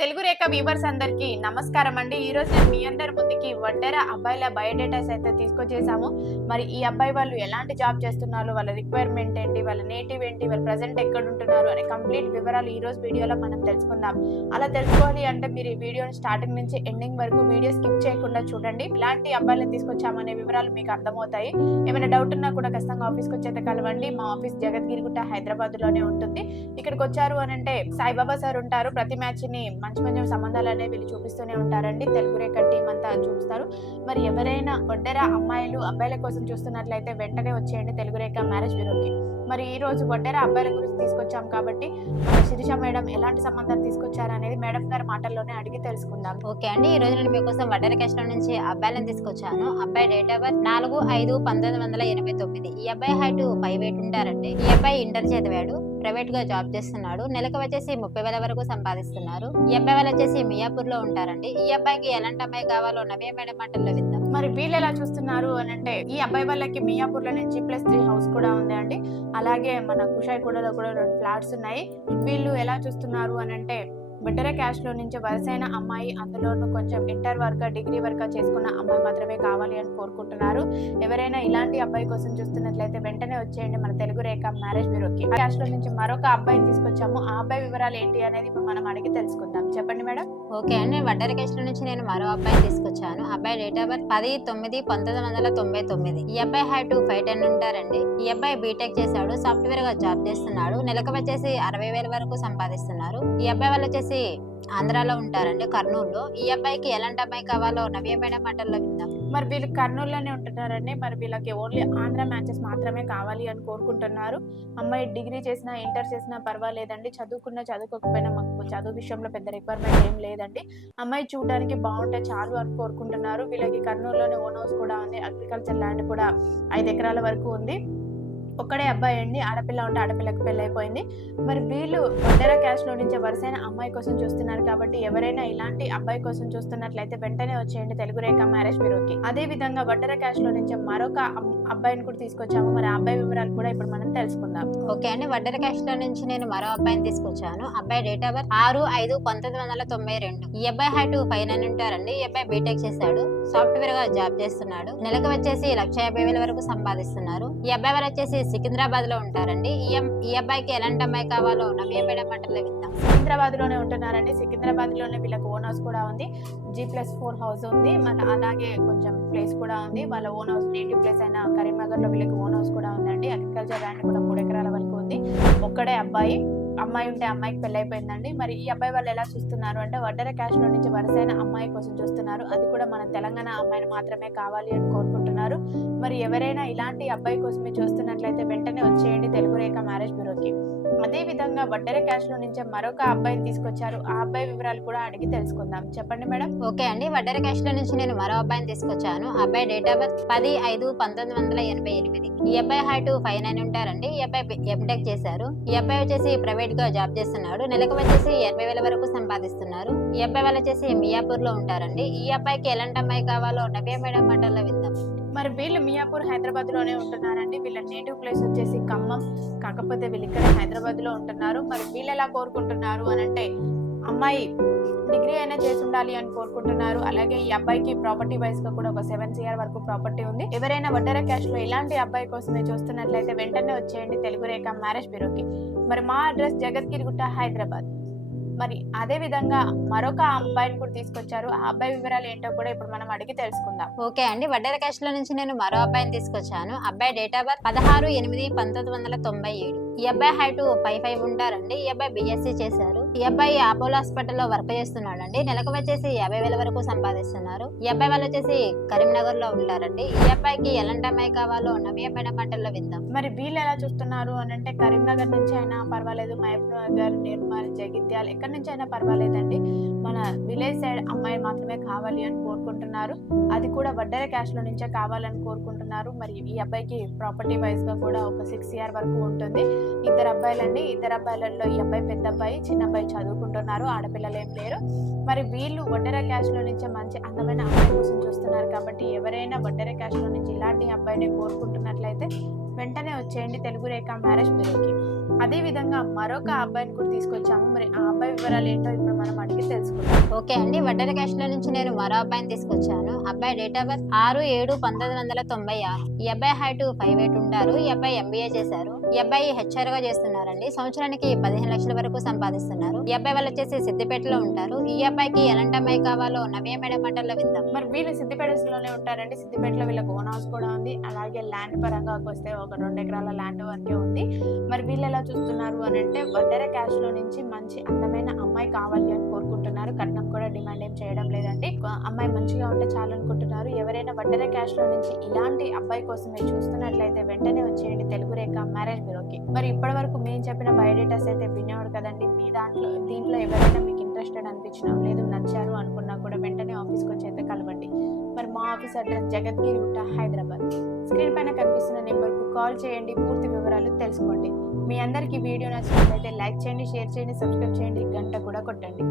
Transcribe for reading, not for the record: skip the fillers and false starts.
తెలుగు రేఖ weavers అందరికీ నమస్కారం అండి. ఈ రోజు నేను మీ అందరి ముందుకి వడ్డెర అబ్బాయిల బయోడేటాస్ అయితే తీసుకొచ్చేసాము. మరి ఈ అబ్బాయి వాళ్ళు ఎలాంటి జాబ్ చేస్తున్నారు, వాళ్ళ రిక్వైర్మెంట్ ఏంటి, వాళ్ళ నేటివ్ ఏంటి, వాళ్ళు ప్రెజెంట్ ఎక్కడ ఉంటున్నారు అనే కంప్లీట్ వివరాలు ఈ రోజు వీడియోలో మనం తెలుసుకుందాం. అలా తెలుసుకోవాలి అంటే మీరు ఈ వీడియోని స్టార్టింగ్ నుంచి ఎండింగ్ వరకు వీడియో స్కిప్ చేయకుండా చూడండి. ఇలాంటి అబ్బాయిలను తీసుకొచ్చామనే వివరాలు మీకు అర్థమవుతాయి. ఏమైనా డౌట్ ఉన్నా కూడా ఖచ్చితంగా ఆఫీస్కి వచ్చేతే కలవండి. మా ఆఫీస్ జగద్గిరిగుట్ట హైదరాబాద్ లోనే ఉంటుంది. ఇక్కడికి వచ్చారు అని అంటే సాయిబాబా సార్ ఉంటారు. ప్రతి మ్యాచ్ ని మంచి మంచి సంబంధాలు అనేవి వీళ్ళు చూపిస్తూనే ఉంటారండి. తెలుగు రేఖ టీం అంతా చూపిస్తారు. మరి ఎవరైనా వడ్డెర అమ్మాయిలు అబ్బాయిల కోసం చూస్తున్నట్లయితే వెంటనే వచ్చేయండి తెలుగు రేఖ మ్యారేజ్ బ్యూరోకి. మరి ఈ రోజు వడ్డెర అబ్బాయిల గురించి తీసుకొచ్చాం కాబట్టి శిరీష మేడం ఎలాంటి సంబంధాలు తీసుకొచ్చారు అనేది మేడం గారి మాటల్లోనే అడిగి తెలుసుకుందాం. ఓకే అండి, ఈ రోజు నేను మీకోసం వడ్డెర క్యాస్ట్ నుంచి అబ్బాయిలను తీసుకొచ్చాను. అబ్బాయి డేట్ ఆఫ్ బర్త్ 4/5/1989. ఈ అబ్బాయి హైట్ 5'8" ఉంటారండి. ఈ అబ్బాయి ఇంటర్ చదివాడు, ప్రైవేట్ గా జాబ్ చేస్తున్నాడు. నెలకు వచ్చేసి 30,000 వరకు సంపాదిస్తున్నారు. ఈ అబ్బాయి వాళ్ళు వచ్చేసి మియాపూర్ లో ఉంటారండి. ఈ అబ్బాయికి ఎలాంటి అమ్మాయి కావాలో నవ్య మేడం మాటల్లో విందాం. మరి వీళ్ళు ఎలా చూస్తున్నారు అని అంటే ఈ అబ్బాయి వాళ్ళకి మియాపూర్ లోనే G+3 హౌస్ కూడా ఉంది అండి. అలాగే మన కుషాయిగూడలో కూడా 2 ఫ్లాట్స్ ఉన్నాయి. వీళ్ళు ఎలా చూస్తున్నారు అని అంటే వడ్డెర క్యాస్ట్ లో నుంచి వరుసైన అమ్మాయి, అందులోనూ కొంచెం ఇంటర్ వర్క్ డిగ్రీ వర్క్ చేసుకున్న అమ్మాయి మాత్రమే కావాలి అని కోరుకుంటున్నారు. ఎవరైనా ఇలాంటి అబ్బాయి కోసం చూస్తున్నట్లయితే వెంటనే వచ్చేయండి మన తెలుగు రేఖ మ్యారేజ్ బ్యూరోకి. క్యాస్ట్ లో నుంచి మరొక అబ్బాయిని తీసుకొచ్చాము. ఆ అబ్బాయి వివరాలు ఏంటి అనేది ఇప్పుడు మనం అడిగి తెలుసుకుందాం. చెప్పండి మేడం. ఓకే అండి, వడ్డెర క్యాస్ట్ నుంచి నేను మరో అబ్బాయిని తీసుకొచ్చాను. అబ్బాయి డేట్ ఆఫ్ బర్త్ 10/9/1999. ఈ అబ్బాయి హైట్ 5'10" ఉంటారండి. ఈ అబ్బాయి బీటెక్ చేశాడు, సాఫ్ట్వేర్ గా జాబ్ చేస్తున్నాడు. నెలకు వచ్చేసి 60,000 వరకు సంపాదిస్తున్నారు. ఈ అబ్బాయి వాళ్ళు వచ్చేసి ఆంధ్రాలో ఉంటారండి, కర్నూలులో. ఈ అబ్బాయికి ఎలాంటి అమ్మాయి కావాలో నవ్య మేడం మాటల్లో విందాం. మరి వీళ్ళు కర్నూలులోనే ఉంటున్నారండి. మరి వీళ్ళకి ఓన్లీ ఆంధ్ర మ్యాచెస్ మాత్రమే కావాలి అని కోరుకుంటున్నారు. అమ్మాయి డిగ్రీ చేసినా ఇంటర్ చేసినా పర్వాలేదండి. చదువుకోకపోయినా మాకు చదువు విషయంలో పెద్ద రిక్వైర్మెంట్ ఏం లేదండి. అమ్మాయి చూడడానికి బాగుంటే చాలు అని కోరుకుంటున్నారు. వీళ్ళకి కర్నూలులోనే ఓన్ హౌస్ కూడా ఉంది. అగ్రికల్చర్ ల్యాండ్ కూడా 5 ఎకరాల వరకు ఉంది. ఒక్కడే అబ్బాయి అండి. ఆడపిల్ల ఉంటే ఆడపిల్లకి పెళ్ళైపోయింది. మరి వీళ్ళు వడ్డెర క్యాస్ట్ లో నుంచి వరుసైన అమ్మాయి కోసం చూస్తున్నారు కాబట్టి ఎవరైనా ఇలాంటి అబ్బాయి కోసం చూస్తున్నట్లయితే వెంటనే వచ్చేయండి తెలుగు రేఖ మ్యారేజ్ బ్యూరోకి. అదే విధంగా వడ్డెర క్యాస్ట్ లో నుంచి మరొక అబ్బాయిని కూడా తీసుకొచ్చాము. మరి ఆ అబ్బాయి వివరాలు కూడా ఇప్పుడు మనం తెలుసుకుందాం. ఓకే అండి, వడ్డెర క్యాస్ట్ లో నుంచి నేను మరో అబ్బాయిని తీసుకొచ్చాను. అబ్బాయి డేట్ ఆఫ్ బర్త్ 6/5/1992. ఈ అబ్బాయి హైట్ 5'9" ఉంటారండి. ఈ అబ్బాయి బీటెక్ చేశాడు, సాఫ్ట్వేర్ గా జాబ్ చేస్తున్నాడు. నెలకు వచ్చేసి 1,50,000 వరకు సంపాదిస్తున్నారు. ఈ అబ్బాయి వాళ్ళు వచ్చేసి సికింద్రాబాద్ లో ఉంటారండి. ఈ అబ్బాయికి ఎలాంటి అమ్మాయి కావాలో నవ్య మేడం మాటల్లో విందాం. సికింద్రాబాద్ లోనే ఉంటున్నారండి. సికింద్రాబాద్ లోనే వీళ్ళకి ఓన్ హౌస్ కూడా ఉంది. G+4 హౌస్ ఉంది. మన అలాగే కొంచెం ప్లేస్ కూడా ఉంది. వాళ్ళ ఓన్ హౌస్ నేటివ్ ప్లేస్ అయిన కరీంనగర్ లో వీళ్ళకి ఓన్ హౌస్ కూడా ఉందండి. అగ్రికల్చర్ ల్యాండ్ కూడా 3 ఎకరాల వరకు ఉంది. ఒక్కడే అబ్బాయి ఉంటే అమ్మాయికి పెళ్ళైపోయిందండి. మరి ఈ అబ్బాయి వాళ్ళు ఎలా చూస్తున్నారు అంటే వడ్డెర క్యాస్ట్ లో నుంచి వరుసైన అమ్మాయి కోసం చూస్తున్నారు. అది కూడా మన తెలంగాణ అమ్మాయిని మాత్రమే కావాలి అని కోరుకుంటున్నారు. మరి ఎవరైనా ఇలాంటి అబ్బాయి కోసమే చూస్తున్నట్లయితే వెంటనే వచ్చేయండి తెలుగు రేఖ మ్యారేజ్ బ్యూరోకి. అదే విధంగా వడ్డెర క్యాస్ట్ లో నుంచి మరొక అబ్బాయిని తీసుకొచ్చారు. ఆ అబ్బాయి వివరాలు కూడా అడిగి తెలుసుకుందాం. చెప్పండి మేడం. ఓకే అండి, వడ్డెర క్యాస్ట్ లో నుంచి నేను మరో అబ్బాయిని తీసుకొచ్చాను. అబ్బాయి డేట్ ఆఫ్ బర్త్ 10/5/1988. ఈ అబ్బాయి హైట్ 5'9" ఉంటారండి. ఈ అబ్బాయి ఎంటెక్ చేశారు. ఈ అబ్బాయి వచ్చేసి ప్రైవేట్ గా జాబ్ చేస్తున్నాడు. నెలకు వచ్చేసి 80,000 వరకు సంపాదిస్తున్నారు. ఈ అబ్బాయి వాళ్ళు వచ్చేసి మియాపూర్ లో ఉంటారండి. ఈ అబ్బాయికి ఎలాంటి అమ్మాయి కావాలో నవ్య మేడం మాటల్లో విందాం. మరి వీళ్ళు మియాపూర్ హైదరాబాద్ లోనే ఉంటున్నారండి. వీళ్ళ నేటివ్ ప్లేస్ వచ్చేసి ఖమ్మం. కాకపోతే వీళ్ళు ఇక్కడ హైదరాబాద్ లో ఉంటున్నారు. మరి వీళ్ళు ఎలా కోరుకుంటున్నారు అని అంటే అమ్మాయి డిగ్రీ అయినా చేసి ఉండాలి అని కోరుకుంటున్నారు. అలాగే ఈ అబ్బాయికి ప్రాపర్టీ వైజ్ గా కూడా ఒక 7 CR వరకు ప్రాపర్టీ ఉంది. ఎవరైనా వడ్డెర క్యాస్ట్ లో ఇలాంటి అబ్బాయి కోసమే చూస్తున్నట్లయితే వెంటనే వచ్చేయండి తెలుగు రేఖ మ్యారేజ్ బ్యూరోకి. మరి మా అడ్రస్ జగద్గిరిగుట్ట హైదరాబాద్. మరి అదే విధంగా మరొక అబ్బాయిని కూడా తీసుకొచ్చారు. ఆ అబ్బాయి వివరాలు ఏంటో కూడా ఇప్పుడు మనం అడిగి తెలుసుకుందాం. ఓకే అండి, వడ్డెర క్యాస్ట్ లో నుంచి నేను మరో అబ్బాయిని తీసుకొచ్చాను. అబ్బాయి డేట్ ఆఫ్ బర్త్ 16/8/1997. ఈ అబ్బాయి హైట్ 5'5" ఉంటారండి. ఈ అబ్బాయి BSc చేశారు. ఈ అబ్బాయి అపోలో హాస్పిటల్ లో వర్క్ చేస్తున్నాడండి. నెలకు వచ్చేసి 50,000 వరకు సంపాదిస్తున్నారు. ఈ అబ్బాయి వాళ్ళు వచ్చేసి కరీంనగర్ లో ఉంటారండి. ఈ అబ్బాయికి ఎలాంటి అమ్మాయి కావాలో నవ్య మేడం మాటల్లో విందాం. మరి వీళ్ళు ఎలా చూస్తున్నారు అని అంటే కరీంనగర్ నుంచి అయినా పర్వాలేదు, మహబూబ్ నగర్, నిర్మల్, జగిత్యాల ఎక్కడి నుంచి అయినా పర్వాలేదండి. మన విలేజ్ సైడ్ అమ్మాయి మాత్రమే కావాలి అని కోరుకుంటున్నారు. అది కూడా వడ్డెర క్యాస్ట్ లో నుంచే కావాలని కోరుకుంటున్నారు. మరి ఈ అబ్బాయికి ప్రాపర్టీ వైజ్ గా కూడా ఒక 6 CR వరకు ఉంటుంది. 2 అబ్బాయిలండి. 2 అబ్బాయిలలో ఈ అబ్బాయి పెద్ద అబ్బాయి, చిన్న అబ్బాయి చదువుకుంటున్నారు. ఆడపిల్లలు ఏం లేరు. మరి వీళ్ళు వడ్డెర క్యాస్ట్ లో నుంచి మంచి అందమైన అమ్మాయి కోసం చూస్తున్నారు కాబట్టి ఎవరైనా వడ్డెర క్యాస్ట్ లో నుంచి ఇలాంటి అబ్బాయిని కోరుకుంటున్నట్లయితే వెంటనే వచ్చేయండి తెలుగు రేఖ మ్యారేజ్ బ్యూరోకి. అదే విధంగా మరొక అబ్బాయిని కూడా తీసుకొచ్చాము. మరి ఆ అబ్బాయి వివరాలు ఏంటో ఇప్పుడు మనం అడిగి తెలుసుకుందాం. ఓకే అండి, వడ్డర క్యాస్ట్ లో నుంచి నేను మరో అబ్బాయిని తీసుకొచ్చాను. అబ్బాయి డేట్ ఆఫ్ బర్త్ 6/7/1996. ఈ అబ్బాయి హైట్ 5'8" ఉంటారు. ఈ అబ్బాయి ఎంబీఏ చేశారు. ఈ అబ్బాయి హెచ్ఆర్ గా చేస్తున్నారండి. సంవత్సరానికి 15 లక్షల వరకు సంపాదిస్తున్నారు. ఈ అబ్బాయి వాళ్ళు వచ్చేసి సిద్దిపేటలో ఉంటారు. ఈ అబ్బాయికి ఎలాంటి అమ్మాయి కావాలో నవ్య మేడం మాటల్లో విందాం. మరి వీళ్ళు సిద్దిపేటలోనే ఉంటారండి. సిద్దిపేటలో వీళ్ళకి ఓన్ హౌస్ కూడా ఉంది. అలాగే ల్యాండ్ పరంగా వస్తే ఒక 2 ఎకరాల ల్యాండ్ వరకే ఉంది. మరి వీళ్ళు ఎలా చూస్తున్నారు అని అంటే వడ్డెర క్యాష్ లో నుంచి మంచి అందమైన అమ్మాయి కావాలి అని కోరుకుంటున్నారు. కట్నం కూడా డిమాండ్ ఏం చేయడం లేదండి. అమ్మాయి మంచిగా ఉంటే చాలు అనుకుంటున్నారు. ఎవరైనా వడ్డెర క్యాష్ లో నుంచి ఇలాంటి అబ్బాయి కోసం మీరు చూస్తున్నట్లయితే వెంటనే వచ్చేయండి తెలుగు రేఖ మ్యారేజ్ బ్యూరోకి. మరి ఇప్పటి వరకు మేము చెప్పిన బయోడేటాస్ అయితే వినేవాడు కదండి. మీ దీంట్లో ఎవరైనా మీకు ఇంట్రెస్టెడ్ అనిపించినా లేదు నచ్చారు అనుకున్నా కూడా వెంటనే ఆఫీస్కి వచ్చి అయితే కలవండి. మరి మా ఆఫీస్ అడ్రస్ జగద్గిరి గుట్ట, హైదరాబాద్. స్క్రీన్ పైన కనిపిస్తున్న నెంబర్కు కాల్ చేయండి, పూర్తి వివరాలు తెలుసుకోండి. మీ అందరికీ వీడియో నచ్చినట్లయితే లైక్ చేయండి, షేర్ చేయండి, సబ్స్క్రైబ్ చేయండి, గంట కూడా కొట్టండి.